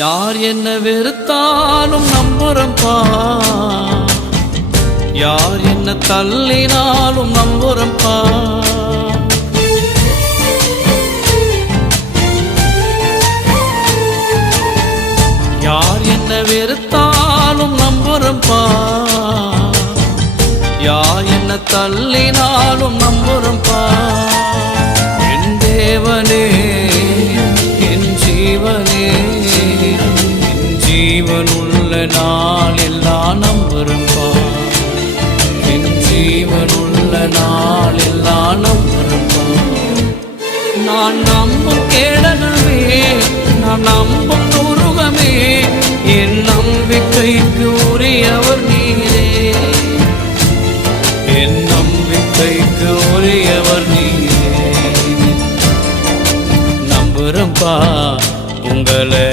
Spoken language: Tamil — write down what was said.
யார் என்ன வெறுத்தாலும் நம்புறம்பா, யார் என்ன தள்ளினாலும் நம்புறம்பா. யார் என்ன வெறுத்தாலும் நம்புறம்பா, யார் என்ன தள்ளினாலும் நம்புறம்பா. என் தேவனே என் ஜீவனே, என் ஜீவனுள்ள நாள் எல்லாம் நம்புறம்பா, என் ஜீவனுள்ள நாள் எல்லாம் நம்புறம்பா. நான் நம்பும் கேடகமே, நான் நம்பும் துருகமே, என் நம்பிக்கைக்கு உரியவர் நீரே, என் நம்பிக்கைக்கு உரியவர் நீரே. நம்புறம்பா உங்களை.